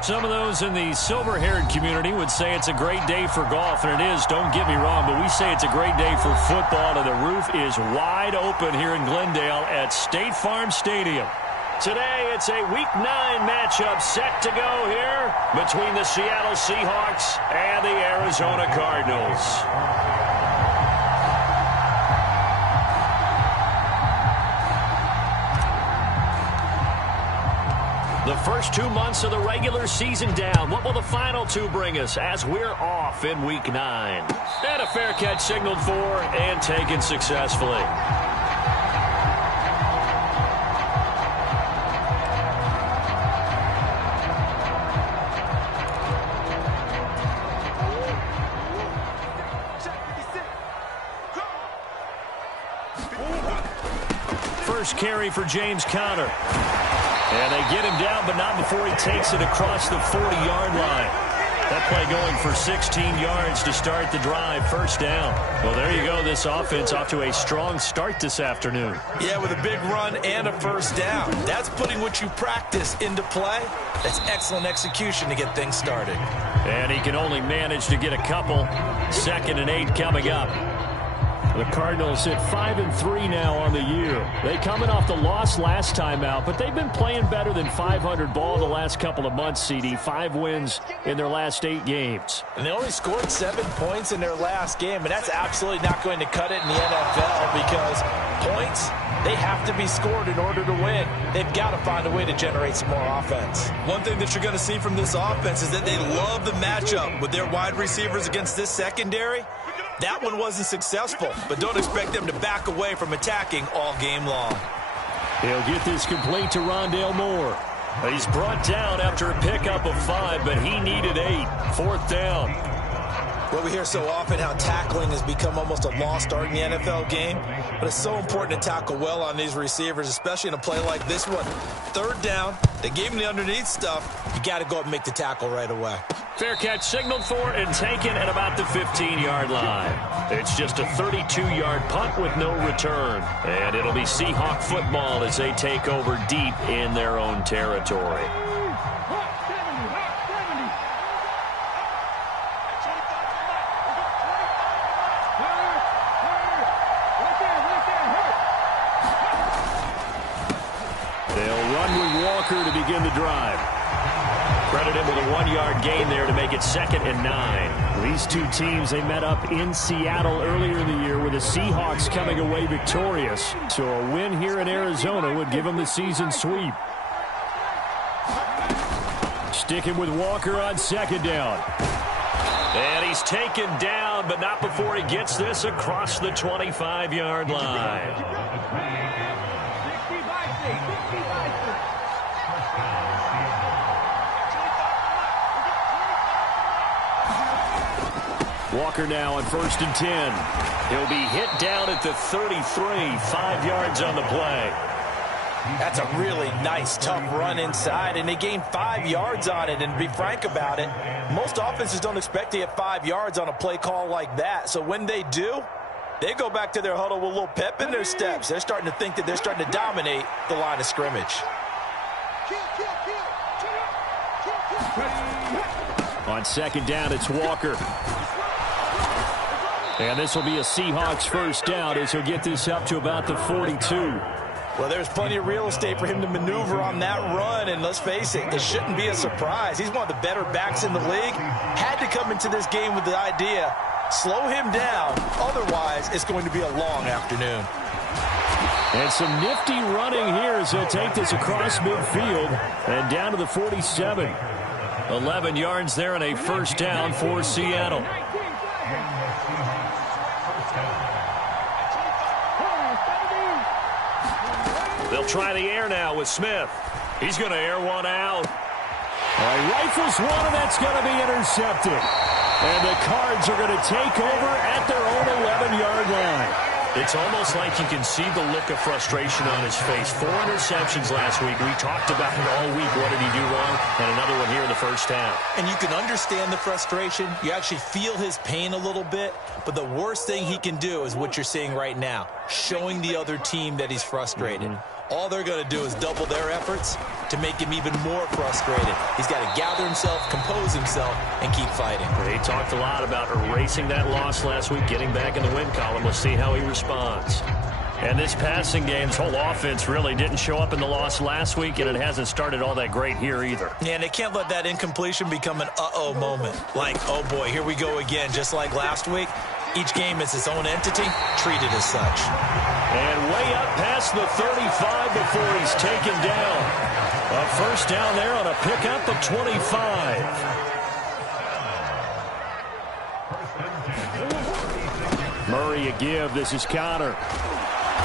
Some of those in the silver-haired community would say it's a great day for golf, and it is, don't get me wrong, but we say it's a great day for football, and the roof is wide open here in Glendale at State Farm Stadium. Today, it's a Week 9 matchup set to go here between the Seattle Seahawks and the Arizona Cardinals. The first 2 months of the regular season down. What will the final 2 bring us as we're off in Week 9? And a fair catch signaled for and taken successfully. First carry for James Conner. And they get him down, but not before he takes it across the 40-yard line. That play going for 16 yards to start the drive. First down. Well, there you go. This offense off to a strong start this afternoon. Yeah, with a big run and a first down. That's putting what you practice into play. That's excellent execution to get things started. And he can only manage to get a couple. 2nd and 8 coming up. The Cardinals sit 5-3 now on the year. They coming off the loss last time out, but they've been playing better than 500 ball the last couple of months, CD. 5 wins in their last 8 games. And they only scored 7 points in their last game, and that's absolutely not going to cut it in the NFL because points, they have to be scored in order to win. They've got to find a way to generate some more offense. One thing that you're going to see from this offense is that they love the matchup with their wide receivers against this secondary. That one wasn't successful, but don't expect them to back away from attacking all game long. He'll get this complete to Rondale Moore. He's brought down after a pickup of 5, but he needed 8. 4th down. Well, we hear so often how tackling has become almost a lost art in the NFL game, but it's so important to tackle well on these receivers, especially in a play like this one. 3rd down, they gave him the underneath stuff. You got to go up and make the tackle right away. Fair catch signaled for and taken at about the 15-yard line. It's just a 32-yard punt with no return. And it'll be Seahawk football as they take over deep in their own territory. They'll run with Walker to begin the drive. Credit him with a 1-yard gain there to make it 2nd and 9. These 2 teams, they met up in Seattle earlier in the year with the Seahawks coming away victorious. So a win here in Arizona would give them the season sweep. Sticking with Walker on 2nd down. And he's taken down, but not before he gets this across the 25-yard line. Walker now on 1st and 10. He'll be hit down at the 33, 5 yards on the play. That's a really nice, tough run inside, and they gained 5 yards on it. And to be frank about it, most offenses don't expect to get 5 yards on a play call like that. So when they do, they go back to their huddle with a little pep in their steps. They're starting to think that they're starting to dominate the line of scrimmage. On 2nd down, it's Walker. And this will be a Seahawks first down as he'll get this up to about the 42. Well, there's plenty of real estate for him to maneuver on that run, and let's face it, it shouldn't be a surprise. He's one of the better backs in the league. Had to come into this game with the idea, slow him down, otherwise it's going to be a long afternoon. And some nifty running here as they take this across midfield and down to the 47. 11 yards there and a first down for Seattle. They'll try the air now with Smith. He's going to air one out. Rifles one, and that's going to be intercepted. And the Cards are going to take over at their own 11-yard line. It's almost like you can see the look of frustration on his face. 4 interceptions last week. We talked about it all week. What did he do wrong? And another one here in the first half. And you can understand the frustration. You actually feel his pain a little bit. But the worst thing he can do is what you're seeing right now, showing the other team that he's frustrated. all they're going to do is double their efforts to make him even more frustrated. He's got to gather himself, compose himself, and keep fighting. He talked a lot about erasing that loss last week, getting back in the win column. We'll see how he responds. And this passing game's whole offense really didn't show up in the loss last week, and it hasn't started all that great here either. Yeah, and they can't let that incompletion become an uh-oh moment. Like, oh boy, here we go again, just like last week. Each game is its own entity, treated as such. And way up past the 35 before he's taken down. A first down there on a pickup of 25. Murray a give. This is Connor.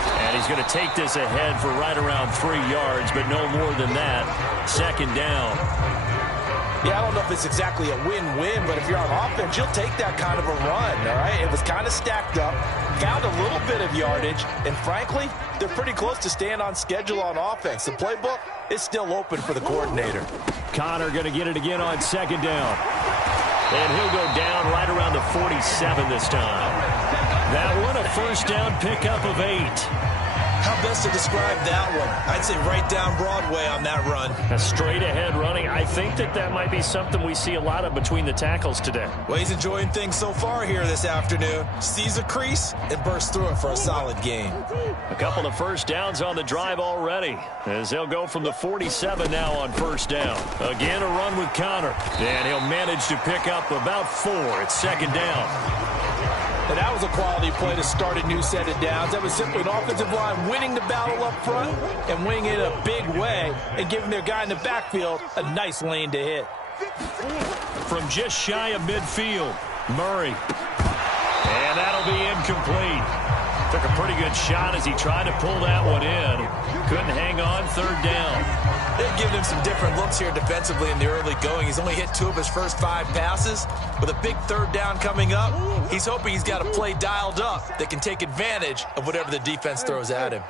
And he's going to take this ahead for right around 3 yards, but no more than that. Second down. Yeah, I don't know if it's exactly a win-win, but if you're on offense, you'll take that kind of a run, all right? It was kind of stacked up, found a little bit of yardage, and frankly, they're pretty close to staying on schedule on offense. The playbook is still open for the coordinator. Connor going to get it again on second down. And he'll go down right around the 47 this time. That one, a first down pickup of 8. How best to describe that one? I'd say right down Broadway on that run. A straight ahead running. I think that might be something we see a lot of between the tackles today. Well, he's enjoying things so far here this afternoon. Sees a crease and bursts through it for a solid gain. A couple of first downs on the drive already, as they'll go from the 47 now on first down. Again, a run with Connor. And he'll manage to pick up about 4. It's second down. And that was a quality play to start a new set of downs. That was simply an offensive line winning the battle up front and winning it in a big way and giving their guy in the backfield a nice lane to hit. From just shy of midfield, Murray. And that'll be incomplete. Took a pretty good shot as he tried to pull that one in. Couldn't hang on, third down. They've given him some different looks here defensively in the early going. He's only hit 2 of his first 5 passes. With a big third down coming up, he's hoping he's got a play dialed up that can take advantage of whatever the defense throws at him.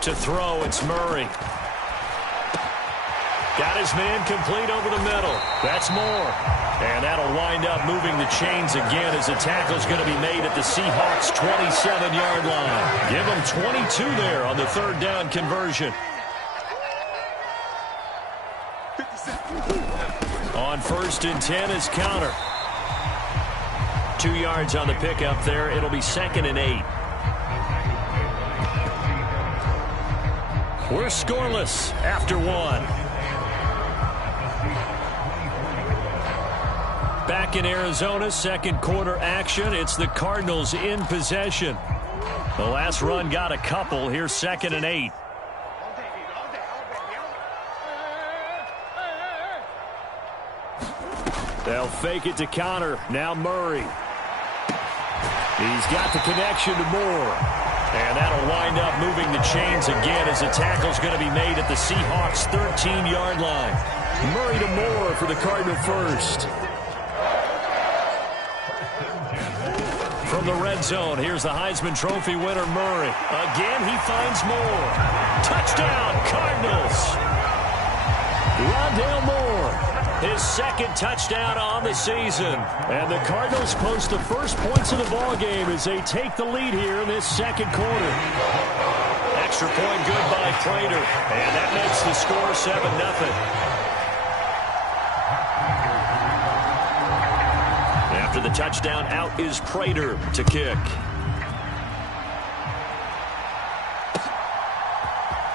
To throw, it's Murray. Got his man complete over the middle. That's more. And that'll wind up moving the chains again as the tackle's going to be made at the Seahawks' 27-yard line. Give them 22 there on the third down conversion. On first and 10 is Connor. 2 yards on the pickup there. It'll be second and 8. We're scoreless after 1. Back in Arizona, second quarter action. It's the Cardinals in possession. The last run got a couple. Here's second and 8. They'll fake it to Connor. Now Murray. He's got the connection to Moore. And that'll wind up moving the chains again as the tackle's going to be made at the Seahawks' 13-yard line. Murray to Moore for the Cardinal first. From the red zone, here's the Heisman Trophy winner, Murray. Again, he finds Moore. Touchdown, Cardinals. Rondale Moore, his second touchdown on the season. And the Cardinals post the first points of the ballgame as they take the lead here in this second quarter. Extra point good by Prater. And that makes the score 7-0. After the touchdown, out is Prater to kick.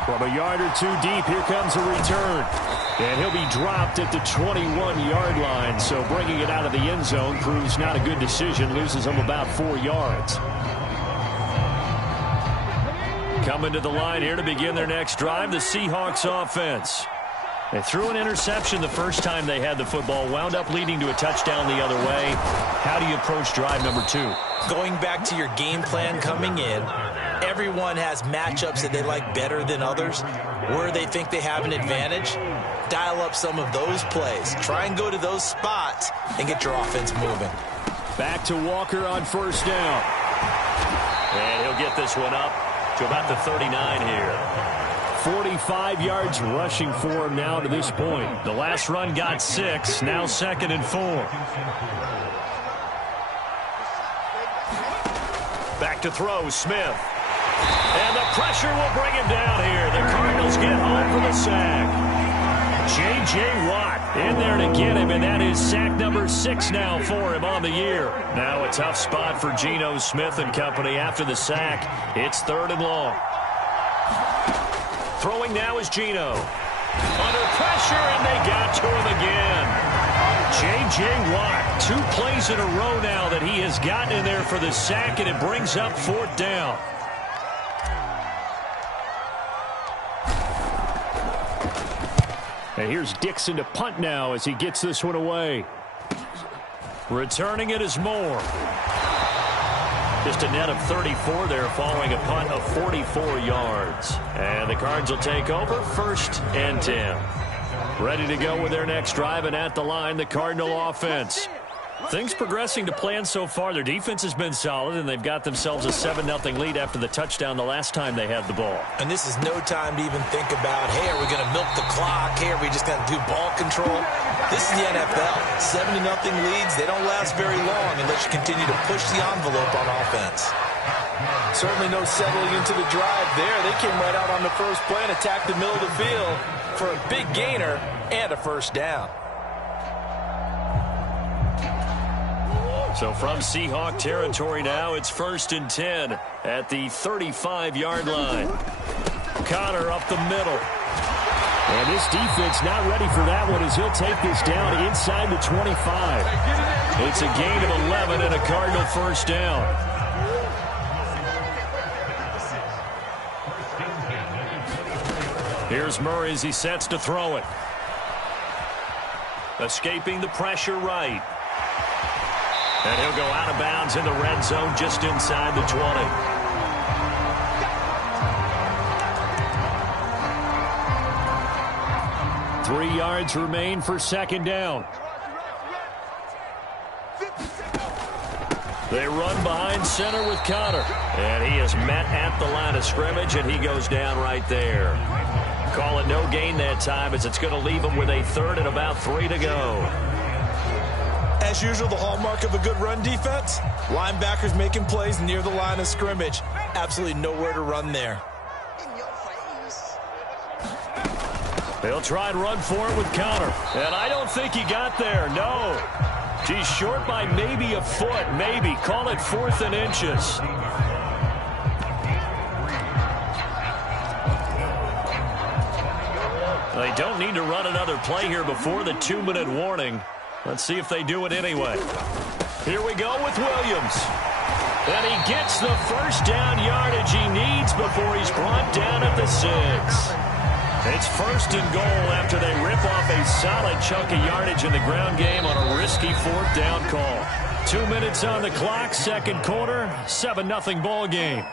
From a yard or 2 deep, here comes a return. And he'll be dropped at the 21-yard line. So bringing it out of the end zone proves not a good decision. Loses him about 4 yards. Coming to the line here to begin their next drive, the Seahawks offense. They threw an interception the first time they had the football, wound up leading to a touchdown the other way. How do you approach drive number 2? Going back to your game plan coming in, everyone has matchups that they like better than others. Where they think they have an advantage, dial up some of those plays. Try and go to those spots and get your offense moving. Back to Walker on first down. And he'll get this one up to about the 39 here. 45 yards rushing for him now to this point. The last run got 6, now second and 4. Back to throw, Smith. And the pressure will bring him down here. The Cardinals get home for the sack. J.J. Watt in there to get him, and that is sack number 6 now for him on the year. Now a tough spot for Geno Smith and company after the sack. It's 3rd and long. Throwing now is Geno. Under pressure, and they got to him again. J.J. Watt, 2 plays in a row now that he has gotten in there for the sack, and it brings up 4th down. And here's Dixon to punt now as he gets this one away. Returning it is Moore. Just a net of 34 there following a punt of 44 yards. And the Cards will take over 1st and 10. Ready to go with their next drive, and at the line, the Cardinal offense. Things progressing to plan so far. Their defense has been solid, and they've got themselves a 7-0 lead after the touchdown the last time they had the ball. And this is no time to even think about, hey, are we going to milk the clock? Hey, are we just going to do ball control? This is the NFL. 7-0 leads, they don't last very long unless you continue to push the envelope on offense. Certainly no settling into the drive there. They came right out on the first play and attacked the middle of the field for a big gainer and a 1st down. So from Seahawk territory now, it's 1st and 10 at the 35-yard line. Connor up the middle. And this defense not ready for that one as he'll take this down inside the 25. It's a gain of 11 and a Cardinal 1st down. Here's Murray as he sets to throw it. Escaping the pressure right. And he'll go out of bounds in the red zone just inside the 20. Three yards remain for 2nd down. They run behind center with Connor. And he is met at the line of scrimmage, and he goes down right there. Call it no gain that time as it's going to leave him with a 3rd and about 3 to go. As usual, the hallmark of a good run defense, linebackers making plays near the line of scrimmage. Absolutely nowhere to run there. They'll try and run for it with Connor. And I don't think he got there, no. He's short by maybe a foot, maybe. Call it 4th and inches. They don't need to run another play here before the 2-minute warning. Let's see if they do it anyway. Here we go with Williams. And he gets the 1st down yardage he needs before he's brought down at the 6. It's 1st and goal after they rip off a solid chunk of yardage in the ground game on a risky 4th down call. 2 minutes on the clock, 2nd quarter, 7-0 ball game.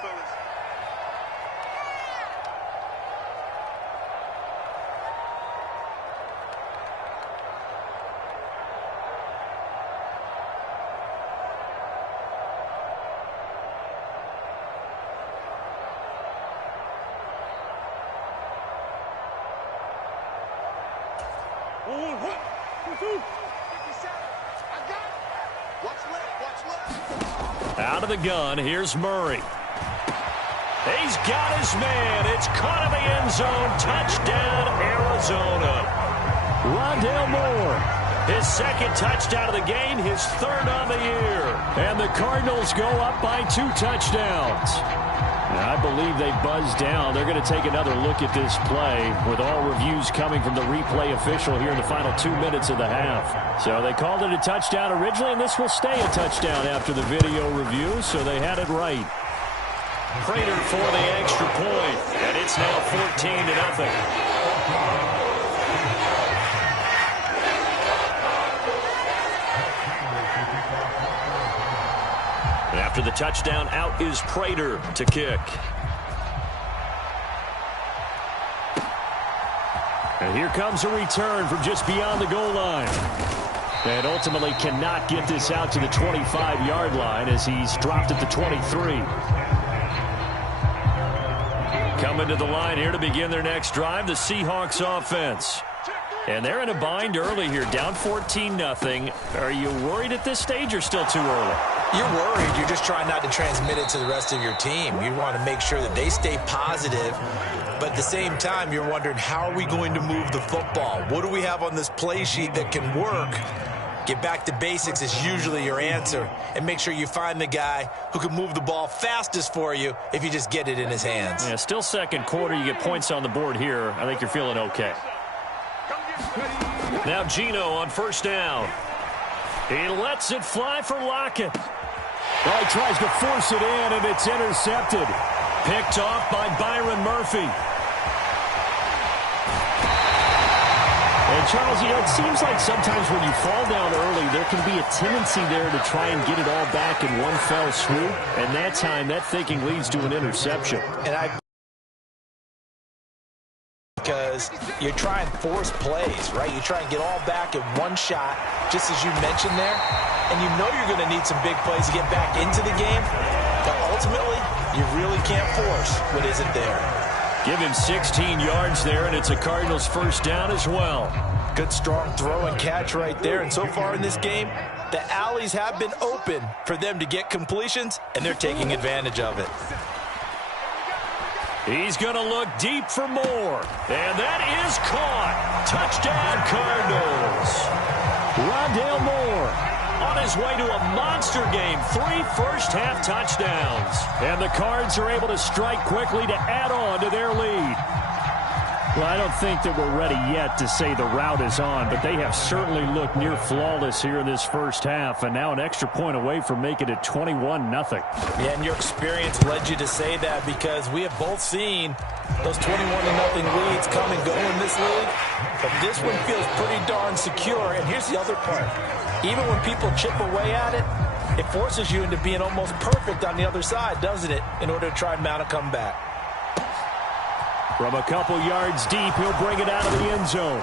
Out of the gun, here's Murray. He's got his man. It's caught in the end zone. Touchdown, Arizona. Rondale Moore, his 2nd touchdown of the game, his 3rd on the year. And the Cardinals go up by 2 touchdowns. I believe they buzzed down. They're going to take another look at this play with all reviews coming from the replay official here in the final 2 minutes of the half. So they called it a touchdown originally, and this will stay a touchdown after the video review, so they had it right. Prater for the extra point, and it's now 14-0. After the touchdown, out is Prater to kick. And here comes a return from just beyond the goal line. And ultimately cannot get this out to the 25-yard line as he's dropped at the 23. Coming to the line here to begin their next drive, the Seahawks offense. And they're in a bind early here, down 14-0. Are you worried at this stage or still too early? You're worried. You're just trying not to transmit it to the rest of your team. You want to make sure that they stay positive. But at the same time, you're wondering, how are we going to move the football? What do we have on this play sheet that can work? Get back to basics is usually your answer. And make sure you find the guy who can move the ball fastest for you if you just get it in his hands. Yeah, still second quarter. You get points on the board here. I think you're feeling okay. Now Geno on first down. He lets it fly for Lockett. Well, he tries to force it in, and it's intercepted. Picked off by Byron Murphy. And Charles, it seems like sometimes when you fall down early, there can be a tendency there to try and get it all back in one fell swoop. And that time, that thinking leads to an interception. Because you try and force plays, right? You try and get all back in one shot, just as you mentioned there. And you know you're going to need some big plays to get back into the game. But ultimately, you really can't force what isn't there. Give him 16 yards there, and it's a Cardinals first down as well. Good, strong throw and catch right there. And so far in this game, the alleys have been open for them to get completions, and they're taking advantage of it. He's going to look deep for more. And that is caught. Touchdown, Cardinals. Rondale Moore on his way to a monster game. 3 first-half touchdowns. And the Cards are able to strike quickly to add on to their lead. Well, I don't think that we're ready yet to say the route is on, but they have certainly looked near flawless here in this first half, and now an extra point away from making it 21-0. Yeah, and your experience led you to say that, because we have both seen those 21-0 leads come and go in this league, but this one feels pretty darn secure. And here's the other part. Even when people chip away at it, it forces you into being almost perfect on the other side, doesn't it, in order to try and mount a comeback. From a couple yards deep, he'll bring it out of the end zone.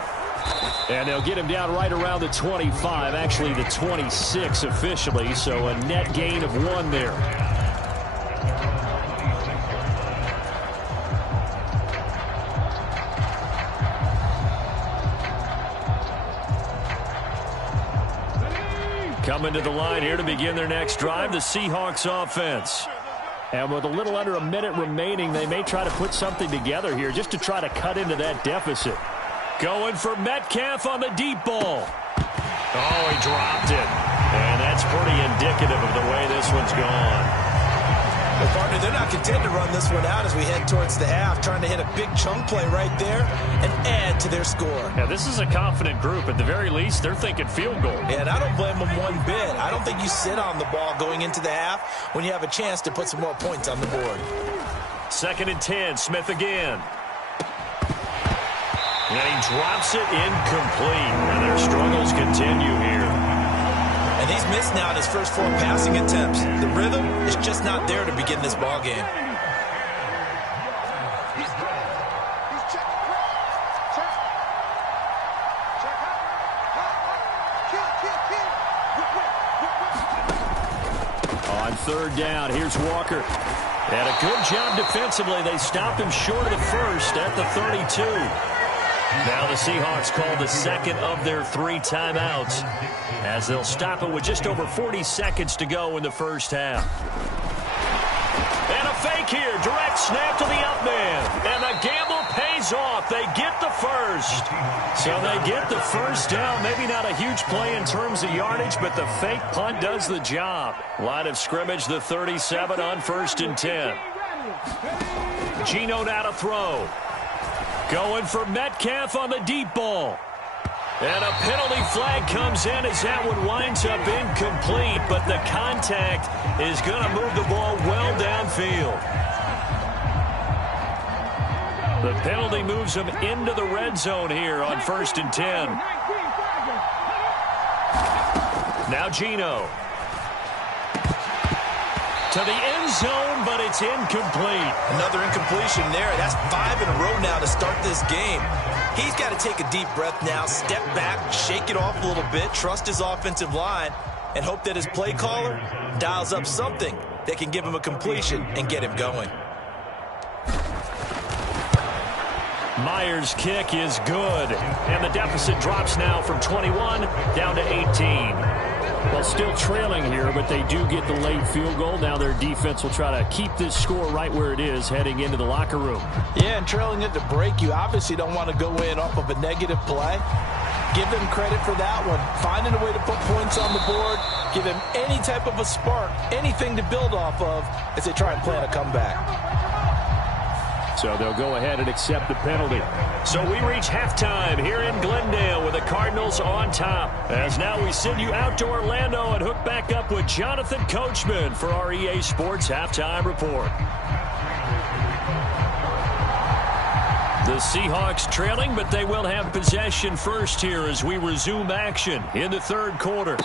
And they'll get him down right around the 25, actually the 26 officially, so a net gain of 1 there. Coming to the line here to begin their next drive, the Seahawks offense. And with a little under a minute remaining, they may try to put something together here just to try to cut into that deficit. Going for Metcalf on the deep ball. Oh, he dropped it. And that's pretty indicative of the way this one's gone. Well, partner, they're not content to run this one out as we head towards the half, trying to hit a big chunk play right there and add to their score. Yeah, this is a confident group. At the very least, they're thinking field goal. Yeah, and I don't blame them one bit. I don't think you sit on the ball going into the half when you have a chance to put some more points on the board. 2nd and 10, Smith again. And he drops it incomplete. And their struggles continue here. And he's missed now in his first 4 passing attempts. The rhythm is just not there to begin this ball game. On 3rd down, here's Walker. And a good job defensively. They stopped him short of the first at the 32. Now the Seahawks call the 2nd of their 3 timeouts, as they'll stop it with just over 40 seconds to go in the first half. And a fake here. Direct snap to the up man. And the gamble pays off. They get the first. So they get the first down. Maybe not a huge play in terms of yardage, but the fake punt does the job. Line of scrimmage, the 37 on 1st and 10. Geno now to throw. Going for Metcalf on the deep ball. And a penalty flag comes in as that one winds up incomplete, but the contact is going to move the ball well downfield. The penalty moves them into the red zone here on 1st and 10. Now Geno. To the end zone, but it's incomplete. Another incompletion there. That's 5 in a row now to start this game. He's got to take a deep breath now, step back, shake it off a little bit, trust his offensive line, and hope that his play caller dials up something that can give him a completion and get him going. Myers' kick is good. And the deficit drops now from 21 down to 18. Well, still trailing here, but they do get the late field goal. Now their defense will try to keep this score right where it is heading into the locker room. Yeah, and trailing it to break, you obviously don't want to go in off of a negative play. Give them credit for that one. Finding a way to put points on the board, give them any type of a spark, anything to build off of as they try and plan a comeback. So they'll go ahead and accept the penalty. So we reach halftime here in Glendale with the Cardinals on top. As now we send you out to Orlando and hook back up with Jonathan Coachman for our EA Sports Halftime Report. The Seahawks trailing, but they will have possession first here as we resume action in the third quarter.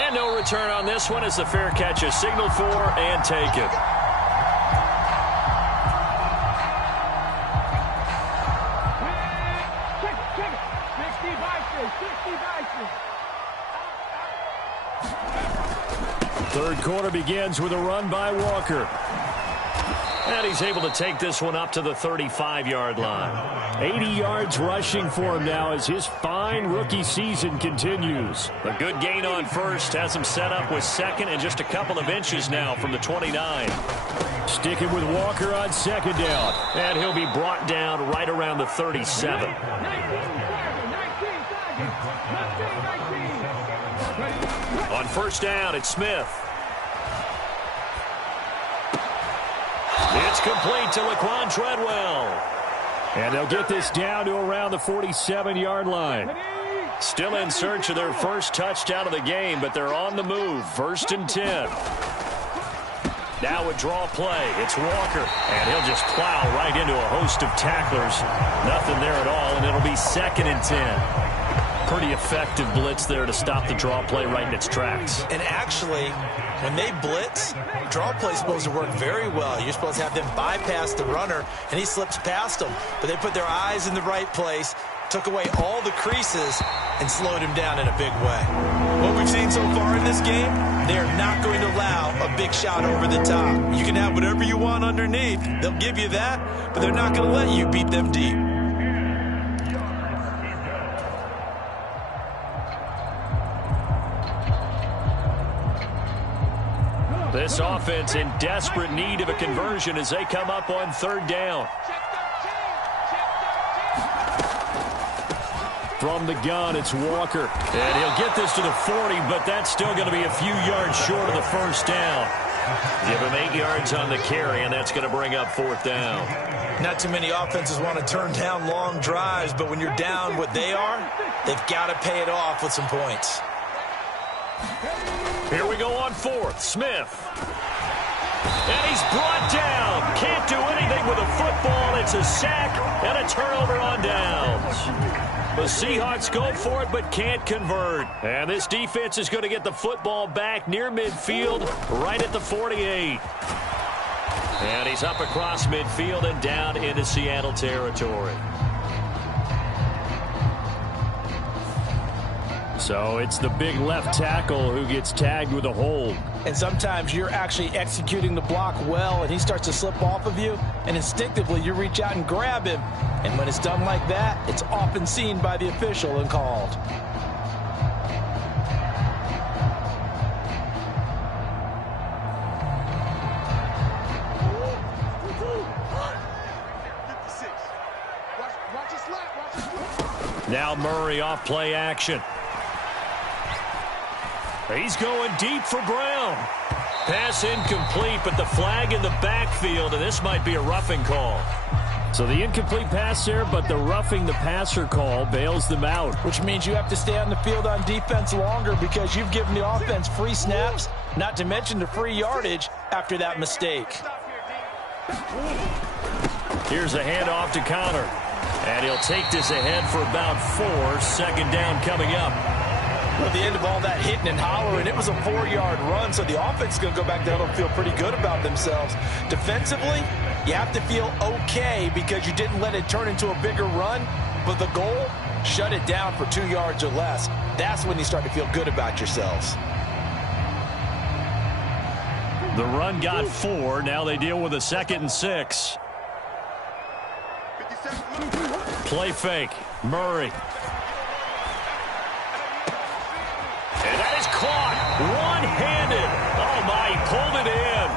And no return on this one as the fair catch is signaled for and taken. Third quarter begins with a run by Walker. And he's able to take this one up to the 35-yard line. 80 yards rushing for him now as his fine rookie season continues. A good gain on first has him set up with second and just a couple of inches now from the 29. Sticking with Walker on second down. And he'll be brought down right around the 37. On first down, it's Smith. It's complete to Laquan Treadwell. And they'll get this down to around the 47-yard line. Still in search of their first touchdown of the game, but they're on the move. First and 10. Now a draw play. It's Walker. And he'll just plow right into a host of tacklers. Nothing there at all, and it'll be second and 10. Pretty effective blitz there to stop the draw play right in its tracks. And actually, when they blitz, draw play's supposed to work very well. You're supposed to have them bypass the runner, and he slips past them. But they put their eyes in the right place, took away all the creases, and slowed him down in a big way. What we've seen so far in this game, they are not going to allow a big shot over the top. You can have whatever you want underneath. They'll give you that, but they're not going to let you beat them deep. This offense in desperate need of a conversion as they come up on third down. From the gun, it's Walker. And he'll get this to the 40, but that's still going to be a few yards short of the first down. Give him 8 yards on the carry, and that's going to bring up fourth down. Not too many offenses want to turn down long drives, but when you're down what they are, they've got to pay it off with some points. Here we go on fourth. Smith. And he's brought down. Can't do anything with a football. It's a sack and a turnover on downs. The Seahawks go for it but can't convert. And this defense is going to get the football back near midfield right at the 48. And he's up across midfield and down into Seattle territory. So it's the big left tackle who gets tagged with a hold. And sometimes you're actually executing the block well, and he starts to slip off of you, and instinctively you reach out and grab him. And when it's done like that, it's often seen by the official and called. Now Murray off play action. He's going deep for Brown. Pass incomplete, but the flag in the backfield, and this might be a roughing call. So the incomplete pass there, but the roughing the passer call bails them out. Which means you have to stay on the field on defense longer because you've given the offense free snaps, not to mention the free yardage after that mistake. Here's a handoff to Connor. And he'll take this ahead for about 4. Second down coming up. At the end of all that hitting and hollering, it was a 4-yard run, so the offense is going to go back down and feel pretty good about themselves. Defensively, you have to feel okay because you didn't let it turn into a bigger run, but the goal, shut it down for 2 yards or less. That's when you start to feel good about yourselves. The run got 4. Now they deal with a 2nd and 6. 57. Play fake. Murray. And that is caught. One-handed. Oh, my. He pulled it in.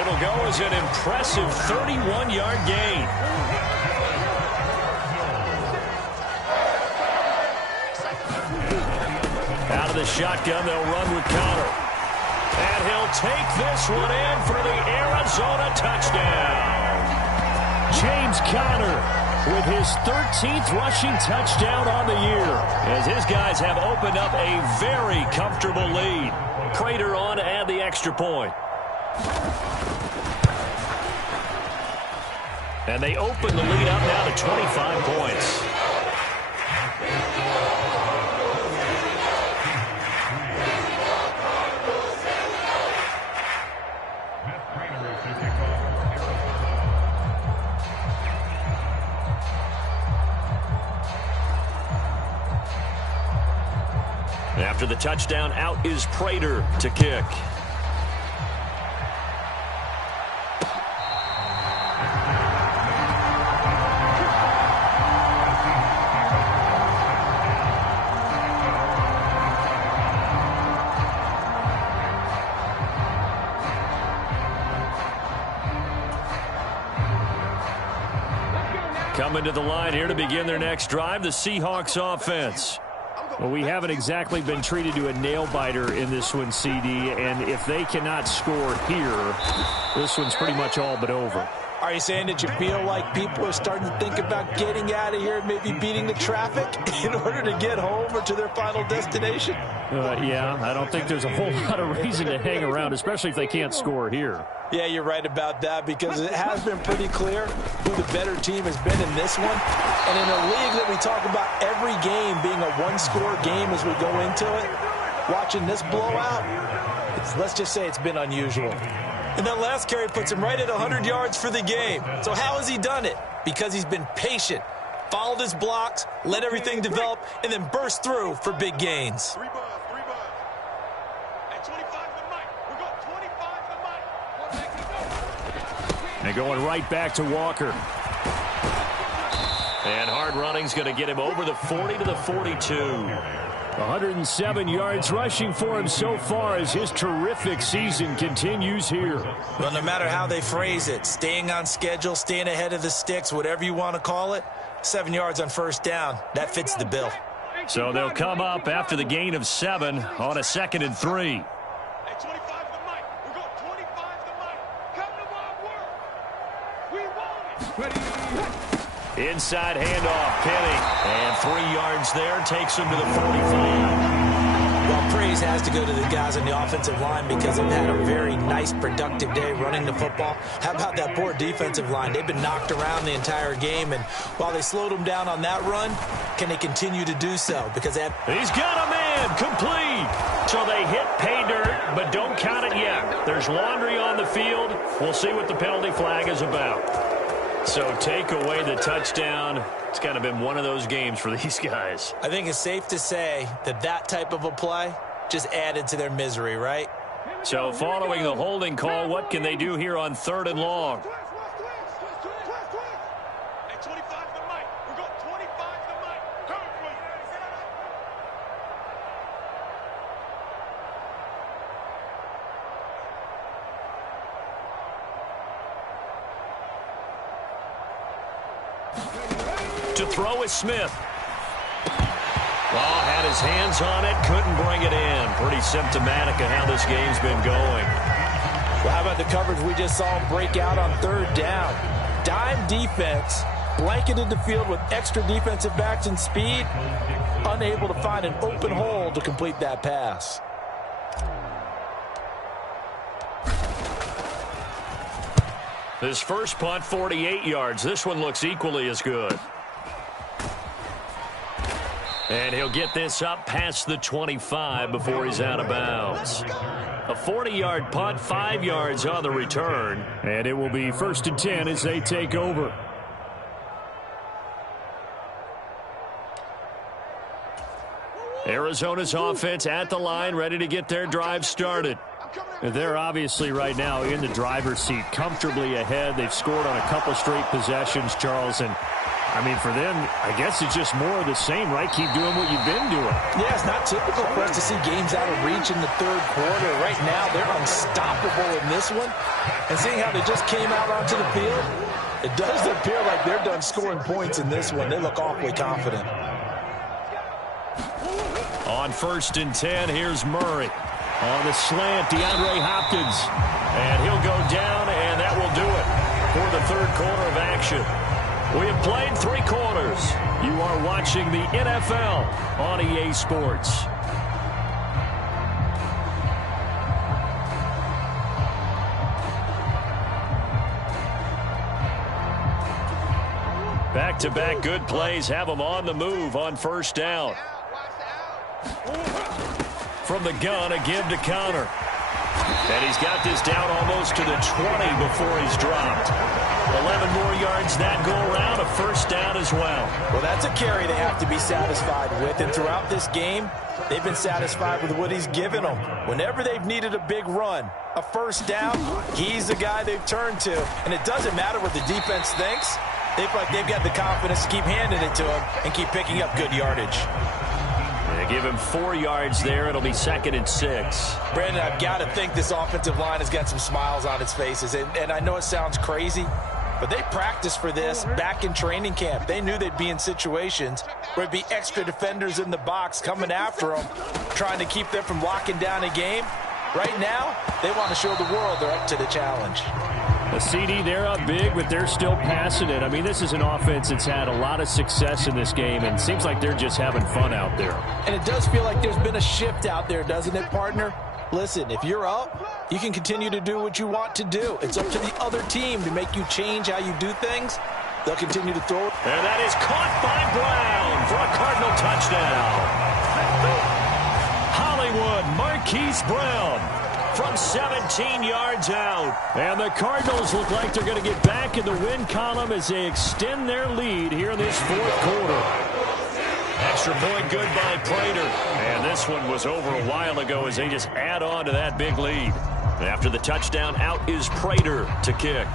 It'll go as an impressive 31-yard gain. Out of the shotgun, they'll run with Connor. And he'll take this one in for the Arizona touchdown. James Conner with his 13th rushing touchdown on the year, as his guys have opened up a very comfortable lead. Prater on to add the extra point. And they open the lead up now to 25 points. After the touchdown, out is Prater to kick. Coming to the line here to begin their next drive, the Seahawks offense. Well, we haven't exactly been treated to a nail-biter in this one, CD, and if they cannot score here, this one's pretty much all but over. Are you saying that you feel like people are starting to think about getting out of here and maybe beating the traffic in order to get home or to their final destination? Yeah, I don't think there's a whole lot of reason to hang around, especially if they can't score here. Yeah, you're right about that, because it has been pretty clear who the better team has been in this one. And in a league that we talk about every game being a one-score game as we go into it, watching this blowout, let's just say it's been unusual. And that last carry puts him right at 100 yards for the game. So how has he done it? Because he's been patient, followed his blocks, let everything develop, and then burst through for big gains. And going right back to Walker. And hard running's going to get him over the 40 to the 42. 107 yards rushing for him so far as his terrific season continues here. Well, no matter how they phrase it, staying on schedule, staying ahead of the sticks, whatever you want to call it, 7 yards on first down, that fits the bill. So they'll come up after the gain of 7 on a 2nd and 3. Inside handoff, Penny. And 3 yards there, takes him to the 45. Well, praise has to go to the guys on the offensive line because they've had a very nice, productive day running the football. How about that poor defensive line? They've been knocked around the entire game, and while they slowed them down on that run, can they continue to do so? Because they have... He's got a man, complete. So they hit pay dirt, but don't count it yet. There's laundry on the field. We'll see what the penalty flag is about. So take away the touchdown. It's kind of been one of those games for these guys. I think it's safe to say that that type of a play just added to their misery, right? So following the holding call, what can they do here on 3rd and long? To throw is Smith. Oh, had his hands on it, couldn't bring it in. Pretty symptomatic of how this game's been going. Well, how about the coverage we just saw him break out on 3rd down? Dime defense, blanketed the field with extra defensive backs and speed, unable to find an open hole to complete that pass. His first punt, 48 yards. This one looks equally as good. And he'll get this up past the 25 before he's out of bounds. A 40-yard punt, 5 yards on the return. And it will be 1st and 10 as they take over. Arizona's offense at the line, ready to get their drive started. They're obviously right now in the driver's seat, comfortably ahead. They've scored on a couple straight possessions, Charles, and I mean, for them, I guess it's just more of the same, right? Keep doing what you've been doing. Yeah, it's not typical for us to see games out of reach in the third quarter. Right now, they're unstoppable in this one. And seeing how they just came out onto the field, it does appear like they're done scoring points in this one. They look awfully confident. On 1st and 10, here's Murray. On the slant, DeAndre Hopkins. And he'll go down, and that will do it for the third quarter of action. We have played 3 quarters. You are watching the NFL on EA Sports. Back-to-back good plays have them on the move on 1st down. From the gun, a give to Connor. And he's got this down almost to the 20 before he's dropped. 11 more yards that go around, a 1st down as well. Well, that's a carry they have to be satisfied with. And throughout this game, they've been satisfied with what he's given them. Whenever they've needed a big run, a 1st down, he's the guy they've turned to. And it doesn't matter what the defense thinks. They feel like they've got the confidence to keep handing it to him and keep picking up good yardage. They give him 4 yards there. It'll be 2nd and 6. Brandon, I've got to think this offensive line has got some smiles on its faces. And I know it sounds crazy, but they practiced for this back in training camp. They knew they'd be in situations where it'd be extra defenders in the box coming after them, trying to keep them from locking down a game. Right now, they want to show the world they're up to the challenge. A CD, they're up big, but they're still passing it. I mean, this is an offense that's had a lot of success in this game, and it seems like they're just having fun out there. And it does feel like there's been a shift out there, doesn't it, partner? Listen, if you're up, you can continue to do what you want to do. It's up to the other team to make you change how you do things. They'll continue to throw it. And that is caught by Brown for a Cardinal touchdown. Hollywood Marquise Brown from 17 yards out. And the Cardinals look like they're going to get back in the win column as they extend their lead here in this 4th quarter. Extra point good by Prater. And this one was over a while ago as they just add on to that big lead. After the touchdown, out is Prater to kick.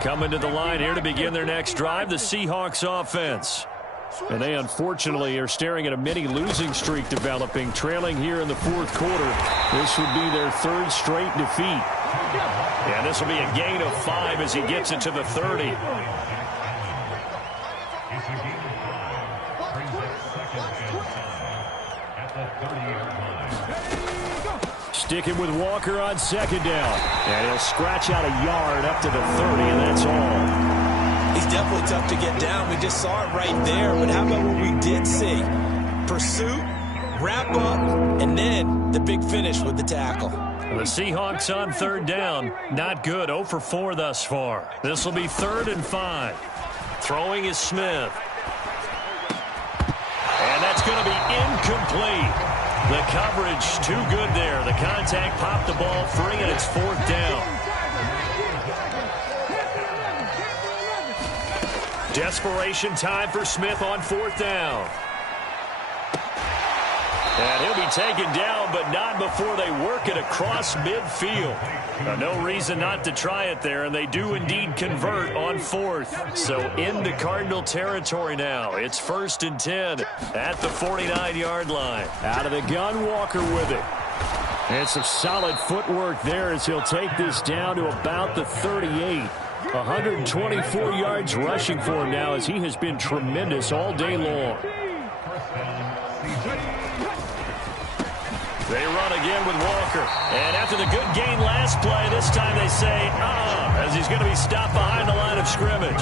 Coming to the line here to begin their next drive, the Seahawks offense. And they unfortunately are staring at a mini losing streak developing, trailing here in the 4th quarter. This would be their 3rd straight defeat. And this will be a gain of 5 as he gets it to the 30. Sticking with Walker on 2nd down. And he'll scratch out a yard up to the 30, and that's all. He's definitely tough to get down. We just saw it right there. But how about what we did see? Pursuit, wrap up, and then the big finish with the tackle. The Seahawks on 3rd down. Not good. 0 for 4 thus far. This will be 3rd and 5. Throwing is Smith. And that's going to be incomplete. The coverage too good there. The contact popped the ball free, and it's 4th down. Desperation time for Smith on 4th down. And he'll be taken down, but not before they work it across midfield. No reason not to try it there, and they do indeed convert on 4th. So into Cardinal territory now. It's 1st and 10 at the 49-yard line. Out of the gun, Walker with it. And some solid footwork there as he'll take this down to about the 38. 124 yards rushing for him now as he has been tremendous all day long. They run again with Walker. And after the good gain last play, this time they say, as he's going to be stopped behind the line of scrimmage.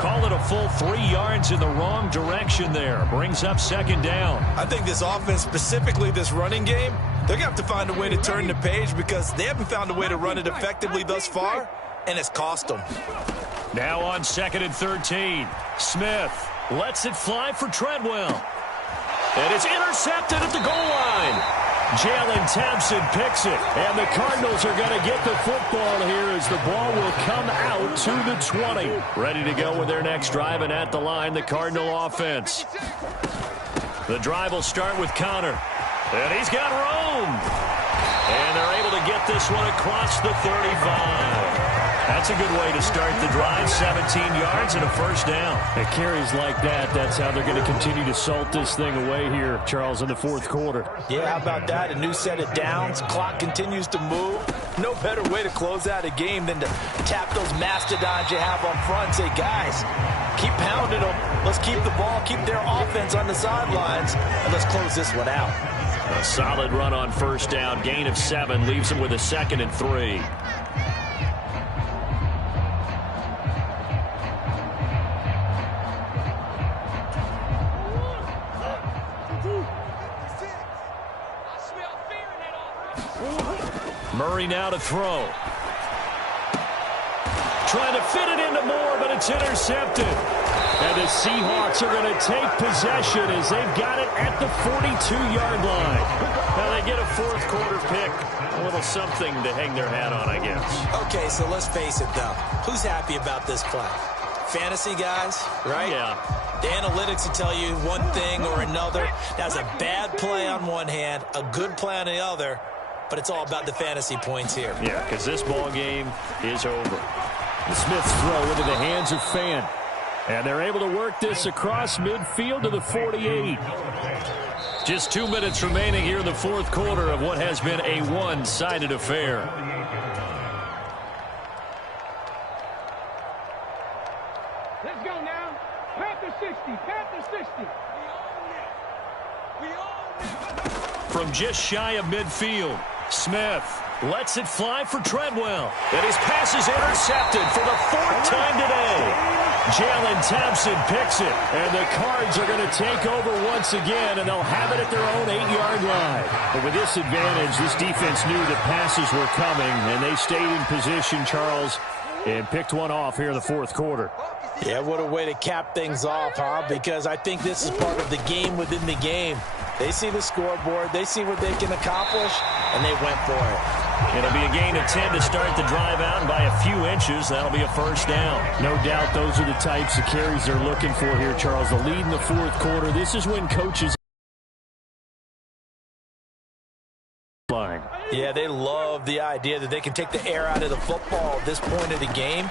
Call it a full 3 yards in the wrong direction there. Brings up 2nd down. I think this offense, specifically this running game, they're going to have to find a way to turn the page because they haven't found a way to run it effectively thus far, and it's cost them. Now on 2nd and 13. Smith lets it fly for Treadwell. And it's intercepted at the goal line. Jalen Thompson picks it. And the Cardinals are going to get the football here as the ball will come out to the 20. Ready to go with their next drive, and at the line, the Cardinal offense. The drive will start with Connor. And he's got room. And they're able to get this one across the 35. That's a good way to start the drive. 17 yards and a first down. It carries like that. That's how they're going to continue to salt this thing away here, Charles, in the fourth quarter. Yeah, how about that? A new set of downs. Clock continues to move. No better way to close out a game than to tap those mastodons you have up front. Say, guys, keep pounding them. Let's keep the ball, keep their offense on the sidelines, and let's close this one out. A solid run on first down. Gain of 7 leaves them with a 2nd and 3. Murray now to throw. Trying to fit it into Moore, but it's intercepted. And the Seahawks are going to take possession as they've got it at the 42-yard line. Now they get a fourth quarter pick. A little something to hang their hat on, I guess. Okay, so let's face it, though. Who's happy about this play? Fantasy guys, right? Yeah. The analytics will tell you one thing or another. That's a bad play on one hand, a good play on the other. But it's all about the fantasy points here. Yeah, because this ball game is over. The Smiths throw into the hands of Fan. And they're able to work this across midfield to the 48. Just 2 minutes remaining here in the fourth quarter of what has been a one-sided affair. Let's go now. Panther 60. Panther 60. We own it. From just shy of midfield, Smith lets it fly for Treadwell. And his pass is intercepted for the 4th time today. Jalen Thompson picks it. And the Cards are going to take over once again, and they'll have it at their own 8-yard line. But with this advantage, this defense knew the passes were coming, and they stayed in position, Charles, and picked one off here in the fourth quarter. Yeah, what a way to cap things off, huh? Because I think this is part of the game within the game. They see the scoreboard, they see what they can accomplish, and they went for it. It'll be a gain of 10 to start the drive out, and by a few inches, that'll be a first down. No doubt those are the types of carries they're looking for here, Charles. The lead in the fourth quarter. This is when coaches... line. Yeah, they love the idea that they can take the air out of the football at this point of the game.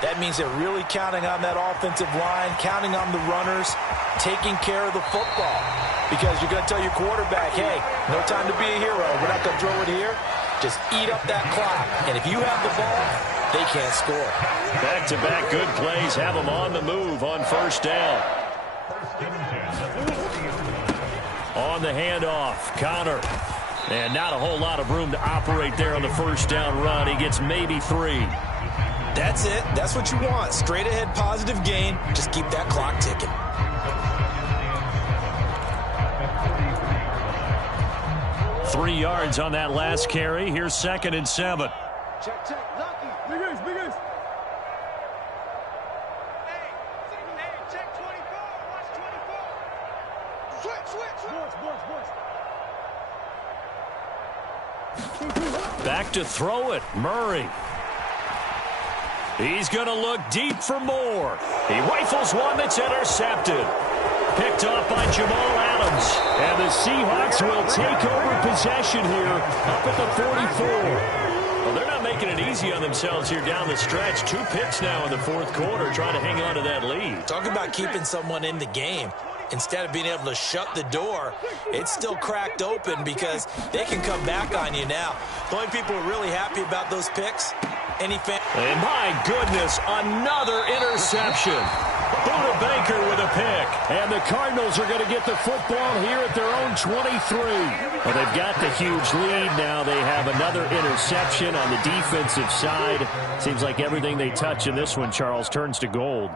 That means they're really counting on that offensive line, counting on the runners, taking care of the football. Because you're going to tell your quarterback, hey, no time to be a hero. We're not going to throw it here. Just eat up that clock. And if you have the ball, they can't score. Back-to-back good plays have them on the move on first down. On the handoff, Connor. And not a whole lot of room to operate there on the first down run. He gets maybe 3. That's it. That's what you want. Straight ahead positive gain. Just keep that clock ticking. Three yards on that last carry. Here's 2nd and 7. Check, check. Lucky. Big is. Hey, check 24. Watch 24. Switch. Back to throw it. Murray. He's going to look deep for Moore. He rifles one that's intercepted. Picked off by Jamal Adams. And the Seahawks will take over possession here up at the 44. Well, they're not making it easy on themselves here down the stretch. 2 picks now in the fourth quarter trying to hang on to that lead. Talk about keeping someone in the game. Instead of being able to shut the door, it's still cracked open because they can come back on you now. The only people who are really happy about those picks, any fan. And my goodness, another interception. Buda Baker with a pick. And the Cardinals are going to get the football here at their own 23. Well, they've got the huge lead now. They have another interception on the defensive side. Seems like everything they touch in this one, Charles, turns to gold.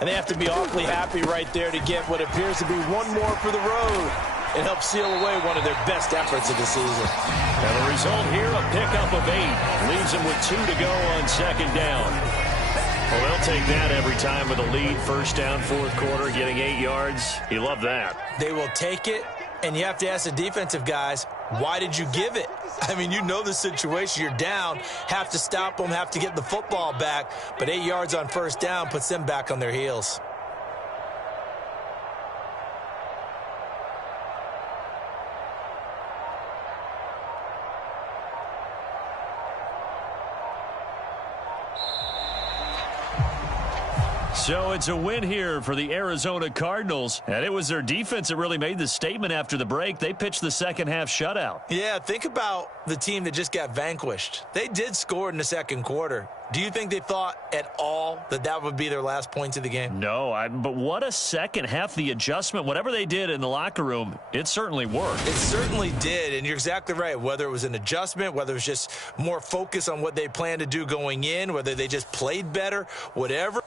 And they have to be awfully happy right there to get what appears to be one more for the road. It helps seal away one of their best efforts of the season. And the result here, a pickup of 8. Leaves them with 2 to go on 2nd down. Well, they'll take that every time with a lead. First down, fourth quarter, getting 8 yards. You love that. They will take it, and you have to ask the defensive guys, Why did you give it? I mean, you know the situation. You're down. Have to stop them, have to get the football back. But 8 yards on first down puts them back on their heels. So it's a win here for the Arizona Cardinals, and it was their defense that really made the statement after the break. They pitched the second half shutout. Yeah, think about the team that just got vanquished. They did score in the second quarter. Do you think they thought at all that that would be their last points of the game? No, but what a second half. The adjustment, whatever they did in the locker room, it certainly worked. It certainly did, and you're exactly right. Whether it was an adjustment, whether it was just more focus on what they planned to do going in, whether they just played better, whatever.